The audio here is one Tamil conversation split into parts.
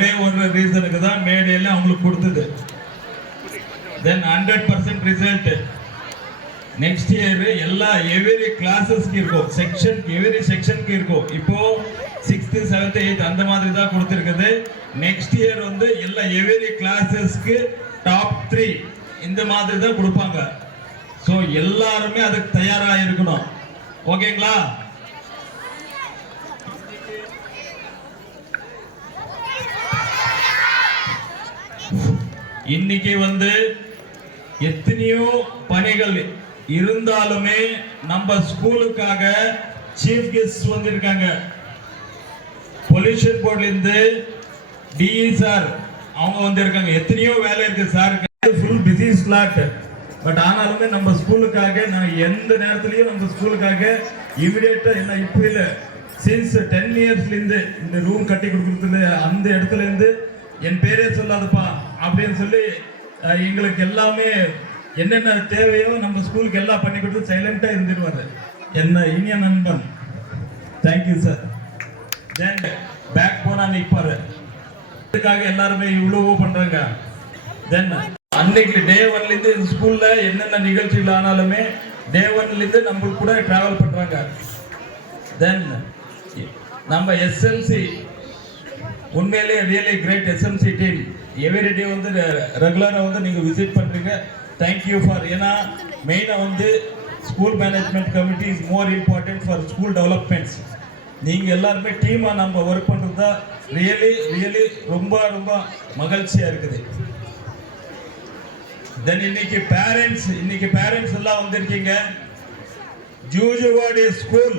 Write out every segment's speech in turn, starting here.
ஒரே ஒரு ரீசனுக்கு தான் மேடையில் அவங்களுக்கு கொடுத்தது. Then hundred percent result next year எல்லா எவரி கிளாஸஸ்க்கு இருக்கும். செக்ஷன் எவ்ரி செக்ஷனுக்கு இருக்கும். இப்போ சிக்ஸ்த்து செவன்த்து எயித் அந்த மாதிரி தான் கொடுத்துருக்குது. நெக்ஸ்ட் இயர் வந்து எல்லா எவரி கிளாஸஸ்க்கு டாப் த்ரீ இந்த மாதிரி தான் கொடுப்பாங்க. ஸோ எல்லாருமே அதுக்கு தயாராக இருக்கணும். ஓகேங்களா இன்னைக்கு வந்து எத்தனையோ பணிகள் இருந்தாலுமே நம்ம ஸ்கூலுக்காக சீஃப் கெஸ்ட் வந்திருக்காங்க. பொல்யூஷன் போர்ட்லேருந்து டிஇ சார் அவங்க வந்திருக்காங்க. எத்தனையோ வேலை இருக்கு sir full busy slot but ஆனாலுமே நம்ம ஸ்கூலுக்காக நான் எந்த நேரத்துலையும் நம்ம ஸ்கூலுக்காக இமிடியேட்டாக என்ன இப்போ இல்லை. சின்ஸ் டென் இயர்ஸ்லேருந்து இந்த ரூம் கட்டி கொடுக்குறதுல அந்த இடத்துலேருந்து என் பேரே சொல்லாதப்பா. அப்படின்னு சொல்லி எங்களுக்கு எல்லாமே என்னென்ன தேவையோ நம்ம ஸ்கூலுக்கு எல்லாம் பண்ணி கொடுத்து சைலண்டாக இருந்துடுவாரு. என்ன இனிய நண்பன் தேங்க்யூ சார் தென் பேக் போனால் நிற்பார் இதுக்காக எல்லாருமே இவ்வளவோ பண்ணுறாங்க தென் அன்னைக்கு டே ஒன்லேருந்து இந்த ஸ்கூலில் என்னென்ன நிகழ்ச்சிகள் ஆனாலுமே டே ஒன்லேருந்து நம்மளுக்கு நம்ம கூட ட்ராவல் பண்ணுறாங்க தென் நம்ம எஸ்எம்சி உண்மையிலேயே really great SMC team everyday வந்து ரெகுலராக வந்து நீங்கள் விசிட் பண்ணுறீங்க தேங்க்யூ ஃபார் ஏன்னா மெயினாக வந்து school management committee is more important for school developments நீங்கள் எல்லாருமே டீமாக நம்ம ஒர்க் பண்ணுறது தான் ரியலி ரியலி ரொம்ப ரொம்ப மகிழ்ச்சியாக இருக்குது. தென் இன்னைக்கு பேரண்ட்ஸ் இன்னைக்கு பேரண்ட்ஸ் எல்லாம் வந்திருக்கீங்க. ஜூஜுவாடி ஸ்கூல்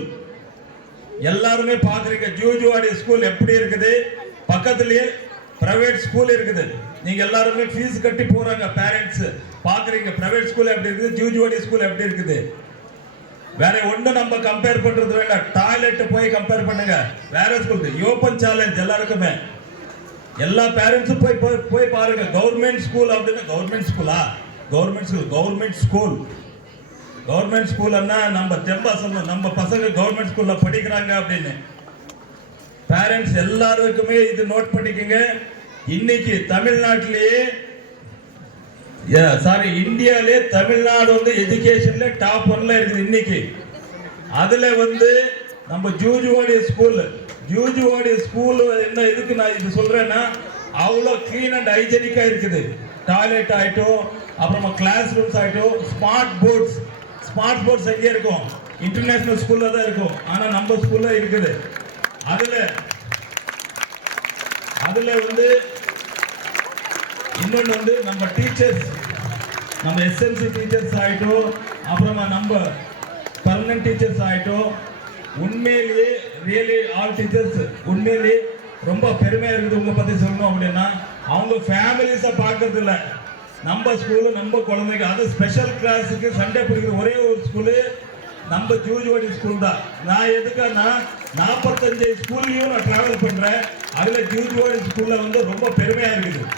எல்லாருமே பார்த்துருக்க ஜூஜுவாடி ஸ்கூல் எப்படி இருக்குது? பக்கத்துலேயே பிரைவேட் ஸ்கூல் இருக்குது. நீங்கள் எல்லாருமே ஃபீஸ் கட்டி போகிறாங்க பேரண்ட்ஸ் பார்க்குறீங்க பிரைவேட் ஸ்கூல் எப்படி இருக்குது ஜூஜுவாடி ஸ்கூல் எப்படி இருக்குது? வேற ஒன்று நம்ம கம்பேர் பண்ணுறது வேண்டாம் டாய்லெட் போய் கம்பேர் பண்ணுங்க. வேற ஸ்கூல் ஓப்பன் சேலஞ்ச் எல்லாருக்குமே. எல்லா பேரண்ட்ஸும் போய் போய் போய் பாருங்க. கவர்மெண்ட் ஸ்கூல் அப்படின்னா கவர்மெண்ட் ஸ்கூலா government school government school government ஸ்கூல்னா நம்ம தெம்பா சொல்லணும் நம்ம பசங்க கவர்மெண்ட் ஸ்கூலில் படிக்கிறாங்க அப்படின்னு. பேரண்ட்ஸ் எல்லாருக்குமே இது நோட் பண்ணிக்கோங்க. இன்னைக்கு தமிழ்நாட்டிலேயே சாரி இந்தியாவிலே தமிழ்நாடு வந்து எஜுகேஷன்ல டாப் ஒன்ல இருக்குது இன்னைக்கு. அதுல வந்து நம்ம ஜூஜுவாடி ஸ்கூல் ஜூஜுவாடி ஸ்கூல் என்ன இதுக்கு நான் இது சொல்றேன்னா அவ்வளோ க்ளீன் அண்ட் ஹைஜெனிக்காக இருக்குது. டாய்லெட் ஆகிட்டும் அப்புறமா கிளாஸ் ரூம்ஸ் ஆகிட்டும் ஸ்மார்ட் போர்ட்ஸ் ஸ்மார்ட் போர்ட்ஸ் எங்கே இருக்கும்? இன்டர்நேஷனல் ஸ்கூலில் தான் இருக்கும். ஆனால் நம்ம ஸ்கூலில் இருக்குது. அதுல அதுல வந்து இன்னொன்று வந்து நம்ம டீச்சர்ஸ் நம்ம எஸ்எல்சி டீச்சர்ஸ் ஆகிட்டோம் அப்புறமா நம்ம பர்மனன்ட் டீச்சர்ஸ் ஆகிட்டோம் உண்மையிலேயே ரியலி ஆல் டீச்சர்ஸ் உண்மையிலேயே ரொம்ப பெருமையா இருக்குது உங்களை பத்தி சொல்லணும் அப்படின்னா அவங்க ஃபேமிலிஸை பார்க்கறது இல்லை நம்ம ஸ்கூலு நம்ம குழந்தைங்க அது ஸ்பெஷல் கிளாஸுக்கு சண்டே பிடிக்கிற ஒரே ஒரு ஸ்கூலு நம்ம ஜூஜுவாடி ஸ்கூல் தான். நான் எதுக்குன்னா நாற்பத்தஞ்சு ஸ்கூல்லையும் நான் ட்ராவல் பண்ணுறேன் அதில் ஜூஜுவாடி ஸ்கூலில் வந்து ரொம்ப பெருமையாக இருக்குது.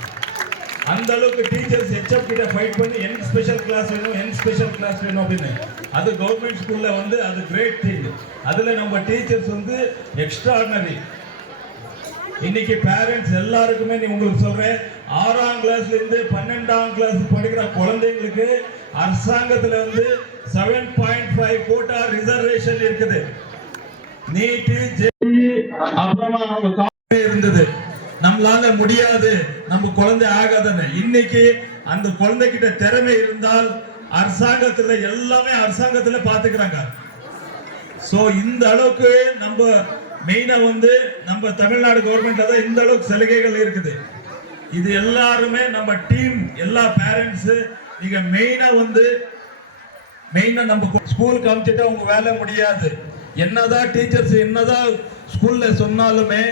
அந்த அளவுக்கு டீச்சர்ஸ் ஹெச்எப் கிட்ட ஃபைட் பண்ணி என் ஸ்பெஷல் கிளாஸ் வேணும் என் ஸ்பெஷல் கிளாஸ் வேணும் அப்படின்னு. அது கவர்மெண்ட் ஸ்கூலில் வந்து அது கிரேட் திங் அதில் நம்ம டீச்சர்ஸ் வந்து எக்ஸ்ட்ராடினரி இன்னைக்கு பேரண்ட்ஸ் எல்லாருக்குமே நீ உங்களுக்கு சொல்றேன் ஆறாம் கிளாஸ்ல இருந்து பன்னெண்டாம் கிளாஸ் படிக்கிற குழந்தைங்களுக்கு அரசாங்கத்துல வந்து seven point five quota reservation இருக்குது. நீட்டு ஜெயி அப்புறமா அவங்க இருந்தது. நம்மளால முடியாது. நம்ம குழந்தை ஆகாதுன்னு. இன்னைக்கு அந்த குழந்தைகிட்ட திறமை இருந்தால் அரசாங்கத்துல எல்லாமே அரசாங்கத்துல பாத்துக்கிறாங்க. சோ இந்த அளவுக்கு நம்ம மெயினா வந்து நம்ம தமிழ்நாடு கவர்மெண்ட்ல தான் இந்த அளவுக்கு சலுகைகள் இருக்குது. இது எல்லாருமே நம்ம டீம் எல்லா பேரண்ட்ஸ் நீங்க மெயினா வந்து மெயினா நம்ம ஸ்கூலுக்கு அனுப்பிச்சிட்டா உங்க வேலை முடியாது. என்னதான் டீச்சர்ஸ் என்னதான் ஸ்கூல்ல சொன்னாலுமே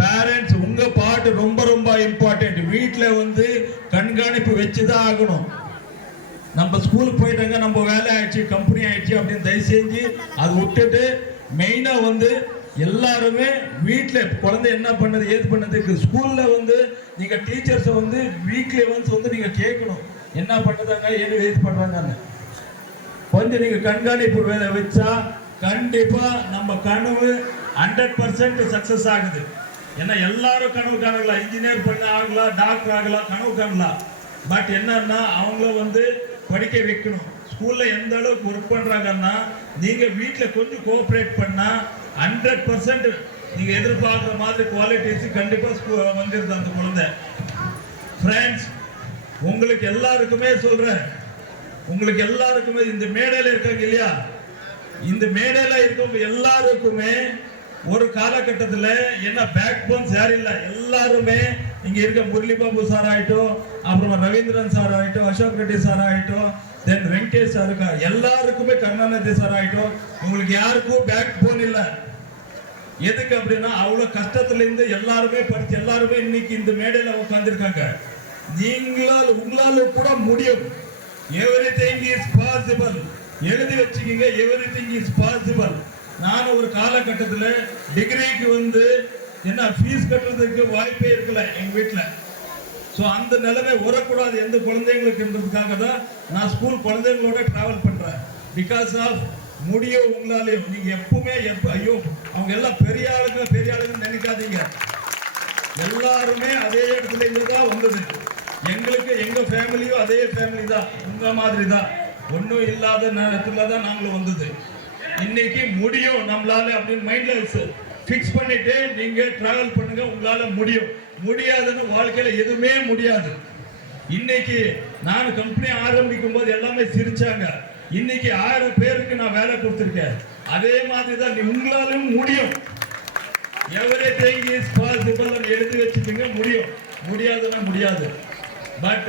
பேரண்ட்ஸ் உங்க பாட்டு ரொம்ப ரொம்ப இம்பார்ட்டன்ட் வீட்டில் வந்து கண்காணிப்பு வச்சுதான் ஆகணும். நம்ம ஸ்கூலுக்கு போயிட்டாங்க நம்ம வேலை ஆயிடுச்சு கம்பெனி ஆயிடுச்சு அப்படின்னு தயவு செஞ்சு அதை விட்டுட்டு மெயினா வந்து எல்லாருமே வீட்டில் குழந்தை என்ன பண்ணது ஏது பண்ணதுக்கு ஸ்கூலில் வந்து நீங்கள் டீச்சர்ஸை வந்து வீக்லி ஒன்ஸ் வந்து நீங்கள் கேட்கணும் என்ன பண்ணுதாங்க ஏது ஏது பண்ணுறாங்க கொஞ்சம் நீங்கள் கண்காணிப்பு வேலை வச்சா கண்டிப்பாக நம்ம கனவு ஹண்ட்ரட் பர்சன்ட் சக்ஸஸ் ஆகுது. ஏன்னா எல்லாரும் கனவு காணலாம் இன்ஜினியர் பண்ண ஆகலாம் டாக்டர் ஆகலாம் கனவு காணலாம் பட் என்னன்னா அவங்கள வந்து படிக்க வைக்கணும். ஸ்கூலில் எந்த அளவுக்கு ஒர்க் பண்ணுறாங்கன்னா நீங்கள் வீட்டில் கொஞ்சம் கோஆப்ரேட் பண்ணால் ஹண்ட்ரட் பர்சன்ட் நீங்க எதிர்பார்க்குற மாதிரி குவாலிட்டிஸ் கண்டிப்பா வந்துருது அந்த குழந்தை. ஃப்ரெண்ட்ஸ் உங்களுக்கு எல்லாருக்குமே சொல்றேன். உங்களுக்கு எல்லாருக்குமே இந்த மேடையில இருக்காங்க இல்லையா? இந்த மேடையில இருக்கவங்க எல்லாருக்குமே ஒரு காலகட்டத்தில் என்ன பேக் போன்ஸ் யாரும் இல்லை எல்லாருமே இங்கே இருக்க முரளி பாபு சார் ஆகிட்டும் அப்புறமா ரவீந்திரன் சார் ஆகிட்டோம் அசோக் ரெட்டி சார் ஆகிட்டோம் தென் வெங்கடேஷ் சார் இருக்கா எல்லாருக்குமே கருணாநிதி சார் ஆகிட்டோம். உங்களுக்கு யாருக்கும் பேக் போன் இல்லை. எதுக்கு அப்படின்னா அவ்வளோ கஷ்டத்துலேருந்து எல்லாருமே படித்து எல்லாருமே இன்னைக்கு இந்த மேடையில் உட்காந்துருக்காங்க நீங்களால் உங்களால் கூட முடியும். எவ்ரி திங் இஸ் பாசிபிள் எழுதி வச்சுக்கிங்க எவ்ரி திங் இஸ் பாசிபிள் நான் ஒரு காலகட்டத்தில் டிகிரிக்கு வந்து என்ன ஃபீஸ் கட்டுறதுக்கு வாய்ப்பே இருக்கல எங்கள் வீட்டில். ஸோ அந்த நிலைமை வரக்கூடாது எந்த குழந்தைங்களுக்குன்றதுக்காக தான் நான் ஸ்கூல் குழந்தைங்களோட ட்ராவல் பண்ணுறேன் பிகாஸ் ஆஃப் முடியும் உங்களாலையும் நீங்கள் எப்பவுமே எப்ப ஐயோ அவங்க எல்லாம் பெரிய ஆளுங்க பெரிய ஆளுங்கன்னு நினைக்காதீங்க. எல்லாருமே அதே இடத்துல இருந்து தான் வந்தது. எங்களுக்கு எங்கள் ஃபேமிலியும் அதே ஃபேமிலி தான். உங்கள் மாதிரி தான். ஒன்றும் இல்லாத நேரத்தில் தான் நாங்களும் வந்தது. இன்னைக்கு முடியும் நம்மளால அப்படின்னு மைண்ட்ல ஃபிக்ஸ் பண்ணிட்டு நீங்க டிராவல் பண்ணுங்க உங்களால முடியும். முடியாதுன்னு வாழ்க்கையில எதுவுமே முடியாது. இன்னைக்கு நான் கம்பெனி ஆரம்பிக்கும் போது எல்லாமே சிரிச்சாங்க. இன்னைக்கு ஆயிரம் பேருக்கு நான் வேலை கொடுத்துருக்கேன். அதே மாதிரி தான் உங்களாலும் முடியும். எவரே திங் இஸ் பாசிபிள் எழுதி வச்சுட்டுங்க முடியும். முடியாதுன்னா முடியாது. பட்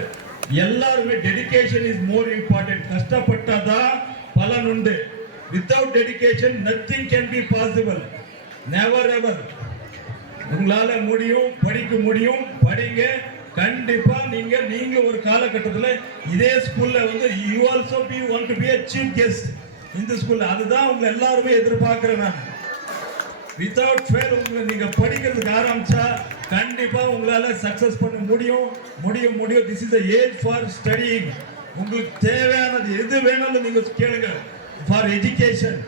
எல்லாருமே டெடிகேஷன் இஸ் மோர் இம்பார்ட்டன்ட் கஷ்டப்பட்டாதான் பலன் உண்டு. Without dedication nothing can be possible never ever உங்களால முடியும் படிக்க முடியும் படிங்க. கண்டிப்பா நீங்க நீங்க ஒரு காலகட்டத்தில் இதே ஸ்கூல்ல வந்து you also be one to be a chief guest இந்த ஸ்கூல்ல அதுதான் உங்களை எல்லாருமே எதிர்பார்க்கிறேன் நான் வித்தவுட் ஃபெயில் உங்களை நீங்க படிக்கிறதுக்கு ஆரம்பிச்சா கண்டிப்பா உங்களால சக்சஸ் பண்ண முடியும். முடியும் முடியும். This is age for studying உங்களுக்கு தேவையானது எது வேணாலும் நீங்க கேளுங்க. ஃபார் எஜுகேஷன்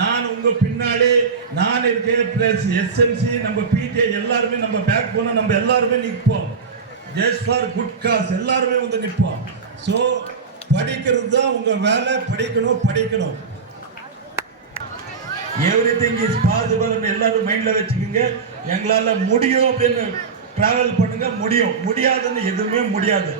நான் உங்க பின்னாடி நான் இருக்கேன் பிளஸ் எஸ்எம்சி நம்ம பிடிஐ எல்லாருமே நம்ம பேக் போனால் நம்ம எல்லாருமே நிற்போம் ஜஸ்ட் ஃபார் குட் காஸ் எல்லாருமே வந்து நிற்போம் ஸோ படிக்கிறது தான் உங்க வேலை படிக்கணும் படிக்கணும். எவ்ரி திங் இஸ் பாசிபிள் எல்லாரும் மைண்ட்ல வச்சுக்கோங்க. எங்களால் முடியும் அப்படின்னு டிராவல் பண்ணுங்க முடியும். முடியாதுன்னு எதுவுமே முடியாது.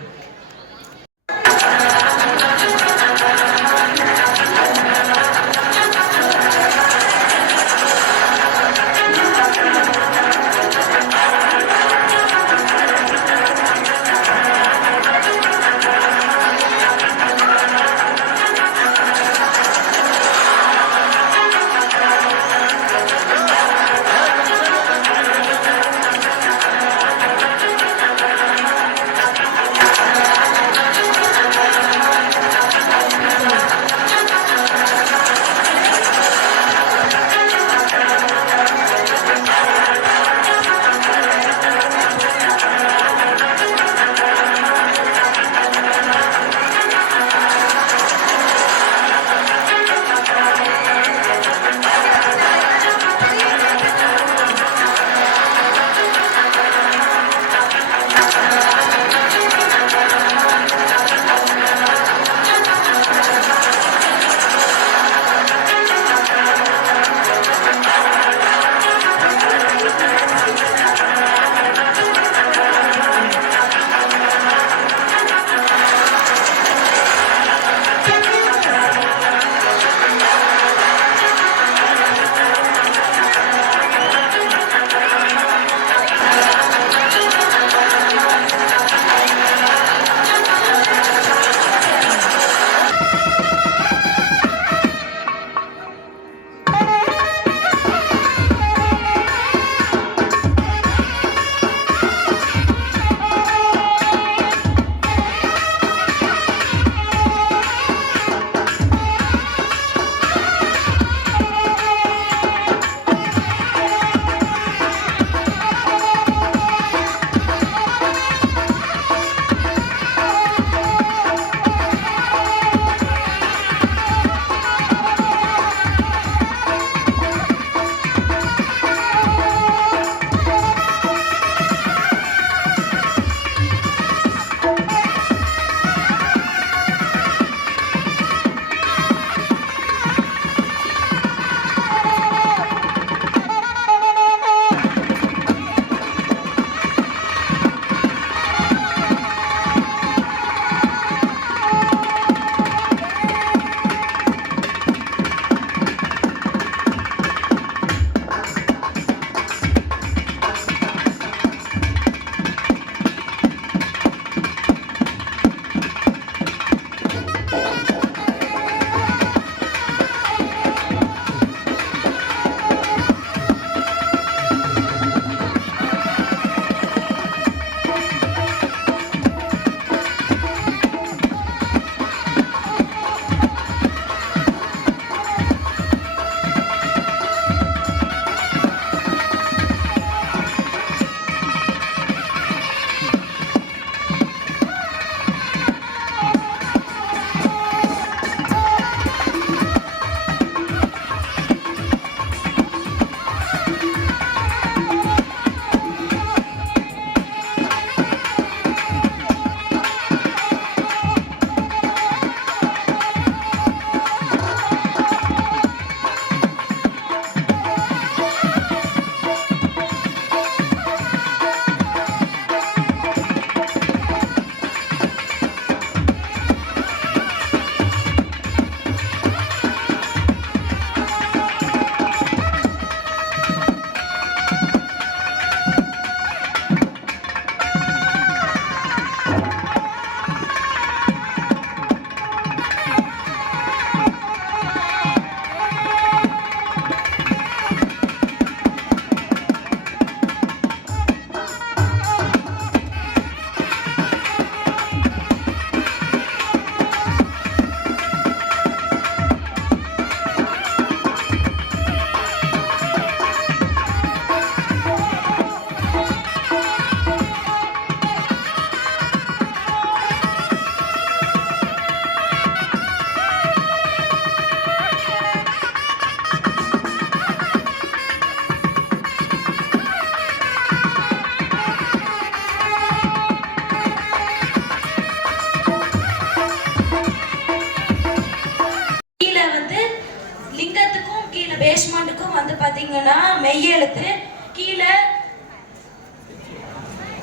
மெய்யெழுத்து கீழே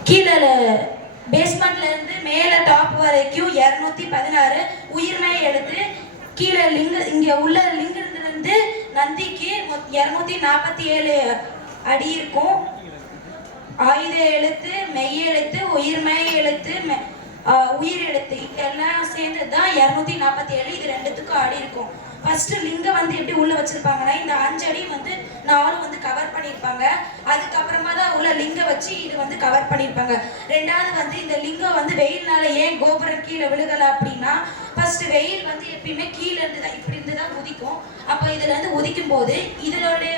கீழே பேஸ்மெண்ட்ல இருந்து மேல டாப் வரைக்கும் இரநூத்தி பதினாறு. உயிர்மை எழுத்து. கீழே லிங்க இங்க உள்ள லிங்கத்துல இருந்து நந்திக்கு இரநூத்தி நாற்பத்தி ஏழு அடி இருக்கும். ஆயுத எழுத்து மெய் எழுத்து உயிர்மை எழுத்து மெ- உயிர் எழுத்து. இதெல்லாம் சேர்ந்தது தான் இரநூத்தி நாற்பத்தி ஏழு. இது ரெண்டுத்துக்கும் ஆடி இருக்கும். ஃபர்ஸ்ட் லிங்கம் வந்து எப்படி உள்ள வச்சிருப்பாங்கன்னா இந்த அஞ்சு வந்து நாலும் வந்து கவர் பண்ணியிருப்பாங்க. அதுக்கப்புறமா தான் உள்ள லிங்கம் வச்சு இது வந்து கவர் பண்ணியிருப்பாங்க. ரெண்டாவது வந்து இந்த லிங்கம் வந்து வெயில்னால ஏன் கோபுரம் கீழே விழுகலை அப்படின்னா ஃபர்ஸ்ட் வெயில் வந்து எப்பயுமே கீழே இருந்து தான் இப்படி இருந்து தான் உதிக்கும். அப்போ இதுல இருந்து உதிக்கும் போது இதனுடைய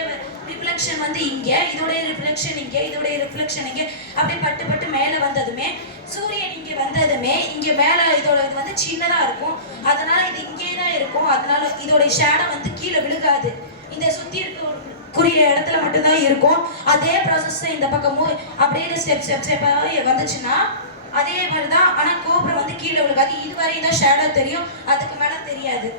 ரிஃப்ளெக்ஷன் வந்து இங்க இதோடைய ரிஃப்ளெக்ஷன் இங்க இதோடைய ரிஃப்ளெக்ஷன் இங்க அப்படியே பட்டு பட்டு மேல வந்ததுமே சூரியன் இங்க வந்ததுமே இங்க மேல இதோட இது வந்து சின்னதா இருக்கும். அதனால இது இங்கே தான் இருக்கும். அதனால இதோட ஷேடோ வந்து கீழே விழுகாது. இந்த சுத்தி இருக்கக்கூடிய இடத்துல மட்டும்தான் இருக்கும். அதே ப்ராசஸ் இந்த பக்கமும் அப்படியே ஸ்டெப் ஸ்டெப் ஸ்டெப்பாக வந்துச்சுன்னா அதே மாதிரி தான் ஆனால் கோபுரம் வந்து கீழே விழுகாது. இதுவரை தான் ஷேடோ தெரியும். அதுக்கு மேலே தெரியாது.